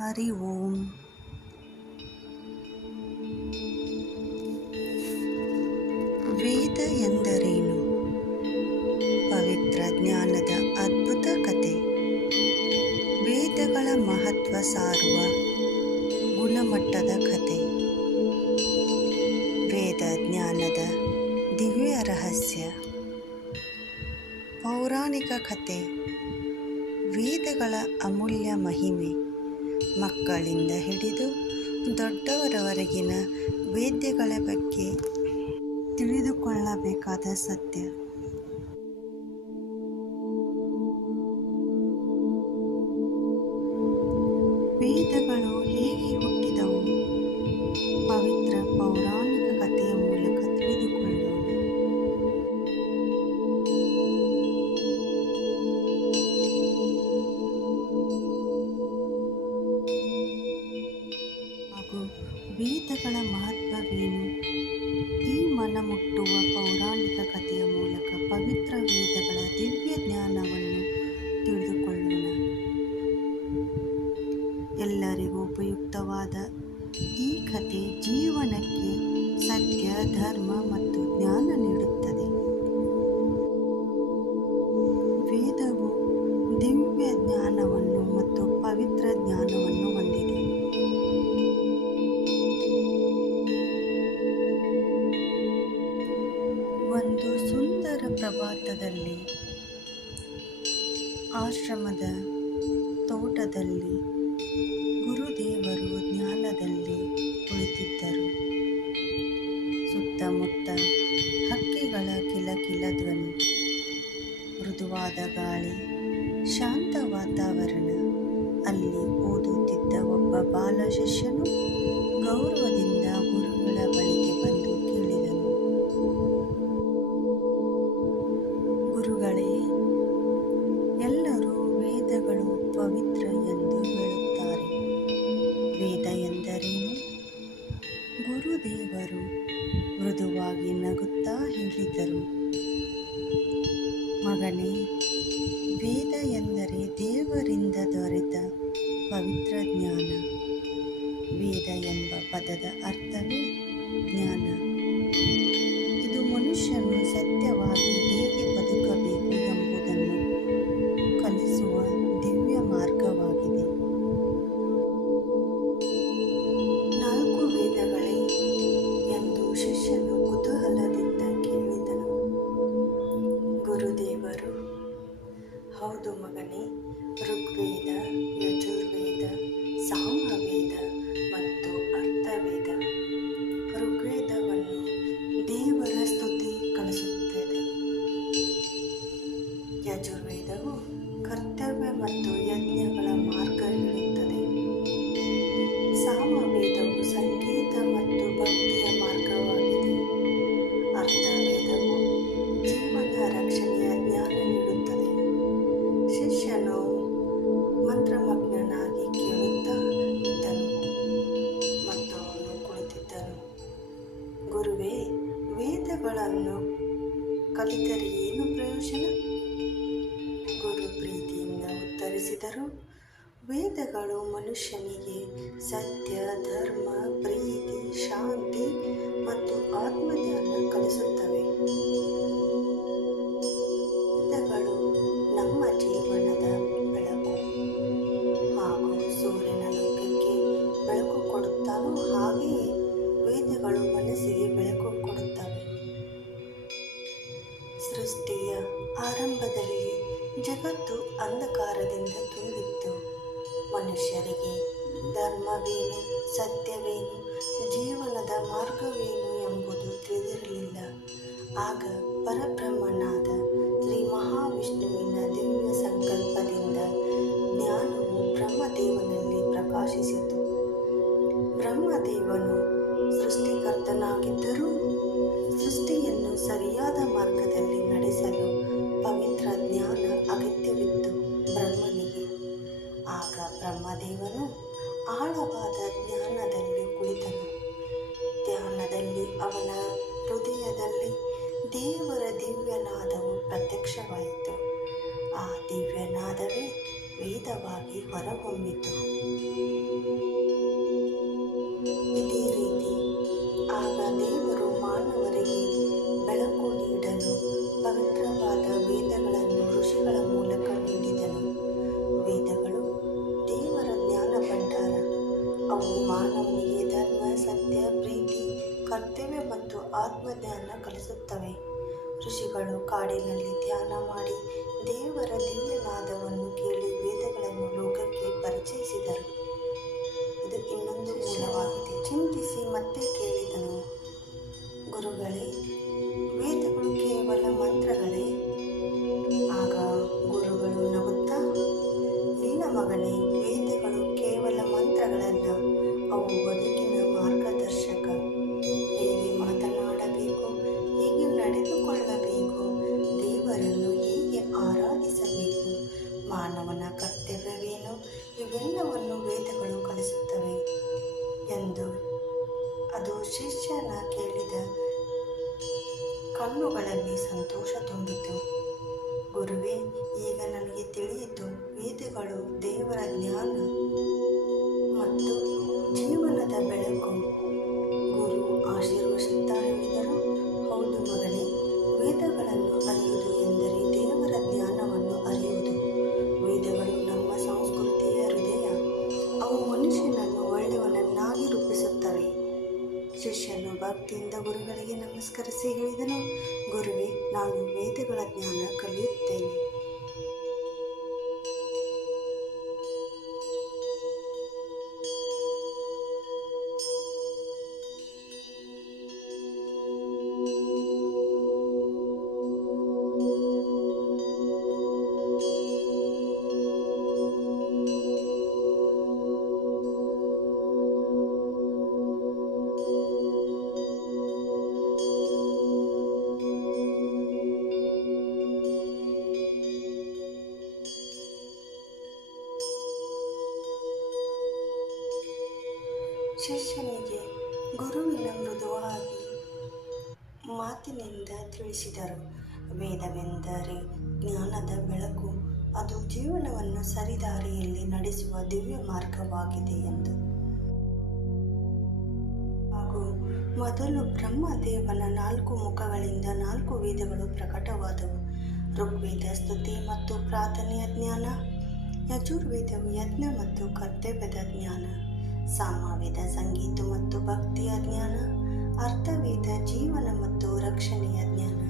ಹರಿ ಓಂ. ವೇದ ಎಂದರೇನು? ಪವಿತ್ರ ಜ್ಞಾನದ ಅದ್ಭುತ ಕಥೆ. ವೇದಗಳ ಮಹತ್ವ ಸಾರುವ ಗುಣಮಟ್ಟದ ಕಥೆ. ವೇದ ಜ್ಞಾನದ ದಿವ್ಯ ರಹಸ್ಯ. ಪೌರಾಣಿಕ ಕಥೆ. ವೇದಗಳ ಅಮೂಲ್ಯ ಮಹಿಮೆ. ಮಕ್ಕಳಿಂದ ಹಿಡಿದು ದೊಡ್ಡವರವರೆಗಿನ ವೇದಗಳ ಬಗ್ಗೆ ತಿಳಿದುಕೊಳ್ಳಬೇಕಾದ ಸತ್ಯ. ವೇದಗಳು ಹೇಗೆ ಹುಟ್ಟಿದವು? ಪವಿತ್ರ ಪೌರಾಣಿಕ ಕಥೆಯ ಮೂಲಕ ತಿಳಿದುಕೊಳ್ಳೋಣ. ಹಾಗೂ ವೇದಗಳ ಮಹತ್ವವೇನು? ಈ ಮನಮುಟ್ಟುವ ಪೌರಾಣಿಕ ಕಥೆಯ ಮೂಲಕ ಪವಿತ್ರ ವೇದಗಳ ದಿವ್ಯ ಜ್ಞಾನವನ್ನು ತಿಳಿದುಕೊಳ್ಳೋಣ. ಎಲ್ಲರಿಗೂ ಉಪಯುಕ್ತವಾದ ಈ ಕಥೆ ಜೀವನಕ್ಕೆ ಸತ್ಯ, ಧರ್ಮ ಮತ್ತು ಜ್ಞಾನ ನೀಡುತ್ತದೆ. ವೇದವು ದಿವ್ಯ ಜ್ಞಾನವನ್ನು ಮತ್ತು ಪವಿತ್ರ ಜ್ಞಾನವನ್ನು ಹೊಂದಿದೆ. ಒಂದು ಸುಂದರ ಪ್ರಭಾತದಲ್ಲಿ ಆಶ್ರಮದ ತೋಟದಲ್ಲಿ ಗುರುದೇವರು ಜ್ಞಾನದಲ್ಲಿ ಕುಳಿತಿದ್ದರು. ಸುತ್ತಮುತ್ತ ಹಕ್ಕಿಗಳ ಕಿಲಕಿಲ ಧ್ವನಿ, ಮೃದುವಾದ ಗಾಳಿ, ಶಾಂತ ವಾತಾವರಣ. ಅಲ್ಲಿ ಓದುತ್ತಿದ್ದ ಒಬ್ಬ ಬಾಲ ಶಿಷ್ಯನು ಗೌರವದಿಂದ ಗುರುಗಳ ಬಳಿಗೆ ಬಂದು ಕೇಳಿದನು. ಗುರುಗಳೇ, ಎಲ್ಲರೂ ವೇದಗಳು ಪವಿತ್ರ ಎಂದು ಹೇಳುತ್ತಾರೆ. ವೇದ ಎಂದರೇನು? ಗುರುದೇವರು ಮೃದುವಾಗಿ ನಗುತ್ತಾ ಹೇಳಿದರು. ಮಗನೇ, ವೇದ ಎಂದರೆ ದೇವರಿಂದ ದೊರೆತ ಪವಿತ್ರ ಜ್ಞಾನ. ವೇದ ಎಂಬ ಪದದ ಅರ್ಥವೇ ಜ್ಞಾನ. ಇದು ಮನುಷ್ಯನು ಸತ್ಯವಾಗಿ ಹೇಗೆ ಬದುಕಬೇಕು ಎಂಬುದನ್ನು ಕಲಿಸುವ ದಿವ್ಯ ಮಾರ್ಗವಾಗಿದೆ. 4 ವೇದಗಳೇ ಎಂದು ಶಿಷ್ಯನು ಕುತೂಹಲದಿಂದ ಕೇಳಿದನು. ಗುರುದೇವರು, ಹೌದು ಮಗನೇ, ಋಗ್ವೇದ, ಯಜುರ್ವೇದ, ಸಾಮವೇದ ಮತ್ತು ಅಥರ್ವವೇದ. ಋಗ್ವೇದವನ್ನು ದೇವರ ಸ್ತುತಿ ಕಲಿಸುತ್ತದೆ. ಯಜುರ್ವೇದವು ಕರ್ತವ್ಯ ಮತ್ತು ಯಜ್ಞಗಳ ಮಾರ್ಗ ಹೇಳುತ್ತದೆ. ಸಾಮವೇದವು ಸಂಗೀತ ಮತ್ತು ಭಕ್ತಿಯ ಮಾರ್ಗವಾಗಿದೆ. ಅಥರ್ವವೇದವು ಜೀವನ ರಕ್ಷಣೆಯ ಜ್ಞಾನ ನೀಡುತ್ತದೆ. ಶಿಷ್ಯನು ಮಂತ್ರಮಗ್ನನಾಗಿ ಕೇಳುತ್ತಾ ಇದ್ದನು ಮತ್ತು ಅವನು ಕುಳಿತಿದ್ದನು. ಗುರುವೇ, ವೇದಗಳನ್ನು ಕಲಿತರೆ ಏನು ಪ್ರಯೋಜನ? ಗುರು ಪ್ರೀತಿಯಿಂದ ಉತ್ತರಿಸಿದರು. ವೇದಗಳು ಮನುಷ್ಯನಿಗೆ ಸತ್ಯ, ಧರ್ಮ, ಪ್ರೀತಿ, ಶಾಂತಿ ಮತ್ತು ಆತ್ಮಜ್ಞಾನ ಕಲಿಸುತ್ತವೆ. ವೇದಗಳು ನಮ್ಮ ಜೀವನದ ಬೆಳಕು. ಹಾಗೂ ಸೂರ್ಯನ ಲೋಕಕ್ಕೆ ಬೆಳಕು ಕೊಡುತ್ತಾನೋ ಹಾಗೆಯೇ ವೇದಗಳು ಮನಸ್ಸಿಗೆ ಬೆಳಕು ಕೊಡುತ್ತವೆ. ಸೃಷ್ಟಿಯ ಆರಂಭದಲ್ಲಿ ಜಗತ್ತು ಅಂಧಕಾರದಿಂದ ತುಂಬಿತ್ತು. ಮನುಷ್ಯರಿಗೆ ಧರ್ಮವೇನು, ಸತ್ಯವೇನು, ಜೀವನದ ಮಾರ್ಗವೇನು ಎಂಬುದು ತಿಳಿದಿರಲಿಲ್ಲ. ಆಗ ಪರಬ್ರಹ್ಮನಾದ ಶ್ರೀ ಮಹಾವಿಷ್ಣುವಿನ ದಿವ್ಯ ಸಂಕಲ್ಪದಿಂದ ಜ್ಞಾನವು ಬ್ರಹ್ಮದೇವನಲ್ಲಿ ಪ್ರಕಾಶಿಸಿತು. ಬ್ರಹ್ಮದೇವನು ಸೃಷ್ಟಿಕರ್ತನಾಗಿದ್ದರೂ ಸೃಷ್ಟಿಯನ್ನು ಸರಿಯಾದ ಮಾರ್ಗದಲ್ಲಿ ನಡೆಸಲು ಪವಿತ್ರ ಜ್ಞಾನ ಅಗತ್ಯವಿತ್ತು ಬ್ರಹ್ಮನಿಗೆ. ಆಗ ಬ್ರಹ್ಮದೇವನು ಆಳವಾದ ಜ್ಞಾನದಲ್ಲಿ ಕುಳಿತನು. ಧ್ಯಾನದಲ್ಲಿ ಅವನ ಹೃದಯದಲ್ಲಿ ದೇವರ ದಿವ್ಯನಾದವು ಪ್ರತ್ಯಕ್ಷವಾಯಿತು. ಆ ದಿವ್ಯನಾದವೇ ವೇದವಾಗಿ ಹೊರಹೊಮ್ಮಿತು. ಸತ್ಯ, ಪ್ರೀತಿ, ಕರ್ತವ್ಯ ಮತ್ತು ಆತ್ಮಜ್ಞಾನ ಕಲಿಸುತ್ತವೆ. ಋಷಿಗಳು ಕಾಡಿನಲ್ಲಿ ಧ್ಯಾನ ಮಾಡಿ ದೇವರ ದಿವ್ಯನಾದವನ್ನು ಕೇಳಿ ವೇದಗಳನ್ನು ಲೋಕಕ್ಕೆ ಪರಿಚಯಿಸಿದರು. ಇದು ಇನ್ನೊಂದು ಮೂಲವಾಗಿದೆ. ಚಿಂತಿಸಿ ಮತ್ತೆ ಕೇಳಿದನು, ಗುರುಗಳೇ, ವೇದಗಳು ಕೇವಲ ಮಂತ್ರಗಳೇ? ಆಗ ಗುರುಗಳು ನಗುತ್ತಾ, ಇಲ್ಲ ಮಗನೇ, ವೇದಗಳು ಕೇವಲ ಮಂತ್ರಗಳಲ್ಲ, ಅವು ಬದುಕಿನ ಮಾರ್ಗದರ್ಶಕ. ಹೇಗೆ ಮಾತನಾಡಬೇಕು, ಹೇಗೆ ನಡೆದುಕೊಳ್ಳಬೇಕು, ದೇವರನ್ನು ಹೇಗೆ ಆರಾಧಿಸಬೇಕು, ಮಾನವನ ಕರ್ತವ್ಯವೇನು, ಇವೆಲ್ಲವನ್ನು ವೇದಗಳು ಕಲಿಸುತ್ತವೆ ಎಂದು ಅದು ಶಿಷ್ಯನ ಕೇಳಿದ ಕಣ್ಣುಗಳಲ್ಲಿ ಸಂತೋಷ ತುಂಬಿತು. ಗುರುವೇ, ಈಗ ನನಗೆ ತಿಳಿಯಿತು, ವೇದಗಳು ದೇವರ ಜ್ಞಾನ ಮತ್ತು ಜೀವನದ ಬೆಳಕು. ಗುರು ಆಶೀರ್ವದಿಸುತ್ತಾ ಹೇಳಿದರು, ಹೌದು ಮಗನೇ, ವೇದಗಳನ್ನು ಅರಿಯುವುದು ಎಂದರೆ ದೇವರ ಜ್ಞಾನವನ್ನು ಅರಿಯುವುದು. ವೇದಗಳು ನಮ್ಮ ಸಂಸ್ಕೃತಿಯ ಹೃದಯ. ಅವು ಮನುಷ್ಯನನ್ನು ಒಳ್ಳೆಯವನನ್ನಾಗಿ ರೂಪಿಸುತ್ತವೆ. ಶಿಷ್ಯನು ಭಕ್ತಿಯಿಂದ ಗುರುಗಳಿಗೆ ನಮಸ್ಕರಿಸಿ ಹೇಳಿದನು, ಗುರುವೇ, ನಾನು ವೇದಗಳ ಜ್ಞಾನ ಕಲಿಯುತ್ತೇನೆ. ಶಿಷ್ಯನಿಗೆ ಗುರುವಿನ ಮೃದುವಾಗಿ ಮಾತಿನಿಂದ ತಿಳಿಸಿದರು, ವೇದವೆಂದರೆ ಜ್ಞಾನದ ಬೆಳಕು, ಅದು ಜೀವನವನ್ನು ಸರಿದಾರಿಯಲ್ಲಿ ನಡೆಸುವ ದಿವ್ಯ ಮಾರ್ಗವಾಗಿದೆ ಎಂದು. ಹಾಗೂ ಮೊದಲು ಬ್ರಹ್ಮದೇವನ 4 ಮುಖಗಳಿಂದ 4 ವೇದಗಳು ಪ್ರಕಟವಾದವು. ಋಗ್ವೇದ ಸ್ತುತಿ ಮತ್ತು ಪ್ರಾರ್ಥನೆಯ ಜ್ಞಾನ, ಯಜುರ್ವೇದವು ಯಜ್ಞ ಮತ್ತು ಕರ್ತವ್ಯದ ಜ್ಞಾನ, ಸಾಮವೇದ ಸಂಗೀತ ಮತ್ತು ಭಕ್ತಿಯ ಜ್ಞಾನ, ಅರ್ಥವೇದ ಜೀವನ ಮತ್ತು ರಕ್ಷಣೆಯ ಜ್ಞಾನ.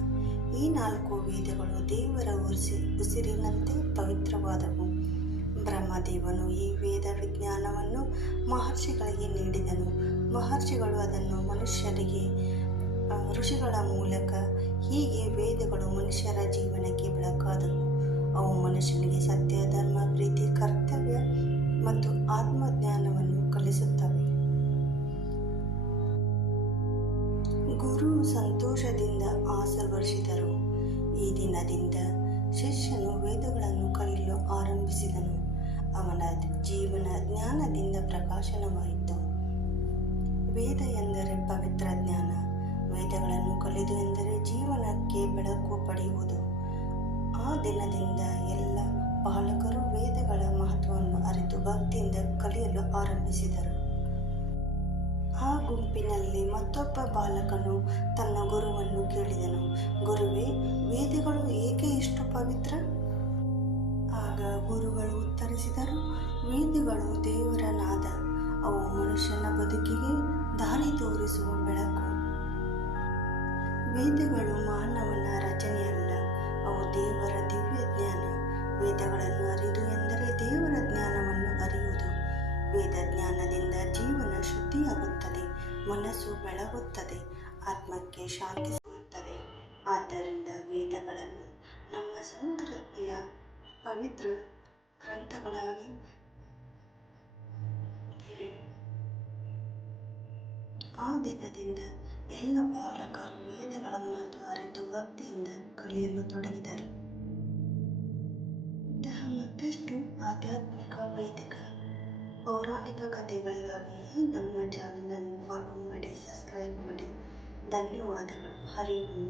ಈ 4 ವೇದಗಳು ದೇವರ ಉಸಿರಿನಂತೆ ಪವಿತ್ರವಾದವು. ಬ್ರಹ್ಮದೇವನು ಈ ವೇದ ವಿಜ್ಞಾನವನ್ನು ಮಹರ್ಷಿಗಳಿಗೆ ನೀಡಿದನು. ಮಹರ್ಷಿಗಳು ಅದನ್ನು ಮನುಷ್ಯರಿಗೆ ಋಷಿಗಳ ಮೂಲಕ. ಹೀಗೆ ವೇದಗಳು ಮನುಷ್ಯರ ಜೀವನಕ್ಕೆ ಬೆಳಕಾದವು. ಅವು ಮನುಷ್ಯನಿಗೆ ಸತ್ಯ, ಧರ್ಮ, ಪ್ರೀತಿ, ಕರ್ತವ್ಯ ಮತ್ತು ಆತ್ಮಜ್ಞಾನವನ್ನು ಕಲಿಸುತ್ತವೆ. ಗುರು ಸಂತೋಷದಿಂದ ಆಶೀರ್ವದಿಸಿದರು. ಈ ದಿನದಿಂದ ಶಿಷ್ಯನು ವೇದಗಳನ್ನು ಕಲಿಯಲು ಆರಂಭಿಸಿದನು. ಅವನ ಜೀವನ ಜ್ಞಾನದಿಂದ ಪ್ರಕಾಶನವಾಯಿತು. ವೇದ ಎಂದರೆ ಪವಿತ್ರ ಜ್ಞಾನ. ವೇದಗಳನ್ನು ಕಲಿಯುವುದು ಎಂದರೆ ಜೀವನಕ್ಕೆ ಬೆಳಕು ಪಡೆಯುವುದು. ಆ ದಿನದಿಂದ ಎಲ್ಲ ಬಾಲಕರು ವೇದಗಳ ಮಹತ್ವವನ್ನು ಅರಿತು ಭಕ್ತಿಯಿಂದ ಕಲಿಯಲು ಆರಂಭಿಸಿದರು. ಆ ಗುಂಪಿನಲ್ಲಿ ಮತ್ತೊಬ್ಬ ಬಾಲಕನು ತನ್ನ ಗುರುವನ್ನು ಕೇಳಿದನು, ಗುರುವೇ, ವೇದಗಳು ಏಕೆ ಇಷ್ಟು ಪವಿತ್ರ? ಆಗ ಗುರುಗಳು ಉತ್ತರಿಸಿದರು, ವೇದಗಳು ದೇವರ ನಾದ. ಅವು ಮನುಷ್ಯನ ಬದುಕಿಗೆ ದಾರಿ ತೋರಿಸುವ ಬೆಳಕು. ವೇದಗಳು ಮಾನವನ ರಚನೆಯಲ್ಲ, ಅವು ದೇವರ ದಿವ್ಯ ಜ್ಞಾನ. ವೇದಗಳನ್ನು ಅರಿಯುವುದು ಎಂದರೆ ದೇವರ ಜ್ಞಾನವನ್ನು ಅರಿಯುವುದು. ವೇದ ಜ್ಞಾನದಿಂದ ಜೀವನ ಶುದ್ಧಿಯಾಗುತ್ತದೆ, ಮನಸ್ಸು ಬೆಳಗುತ್ತದೆ, ಆತ್ಮಕ್ಕೆ ಶಾಂತಿ ಸಿಗುತ್ತದೆ. ಆದ್ದರಿಂದ ವೇದಗಳನ್ನು ನಮ್ಮ ಸಂಸ್ಕೃತಿಯ ಪವಿತ್ರ ಗ್ರಂಥಗಳಾಗಿ ಆ ದಿನದಿಂದ ಎಲ್ಲ ಬಾಲಕರು ವೇದಗಳ ಮಹತ್ವ ಅರಿತು ಭಕ್ತಿಯಿಂದ ಕಲಿಯಲು ತೊಡಗಿದರು. ಇಂತಹ ಮತ್ತಷ್ಟು ಆಧ್ಯಾತ್ಮಿಕ, ವೈದಿಕ, ಪೌರಾಣಿಕ ಕಥೆಗಳಿಗಾಗಿ ನಮ್ಮ ಚಾನಲನ್ನು ಫಾಲೋ ಮಾಡಿ, ಸಬ್ಸ್ಕ್ರೈಬ್ ಮಾಡಿ. ಧನ್ಯವಾದಗಳು. ಹರಿ ಓಂ.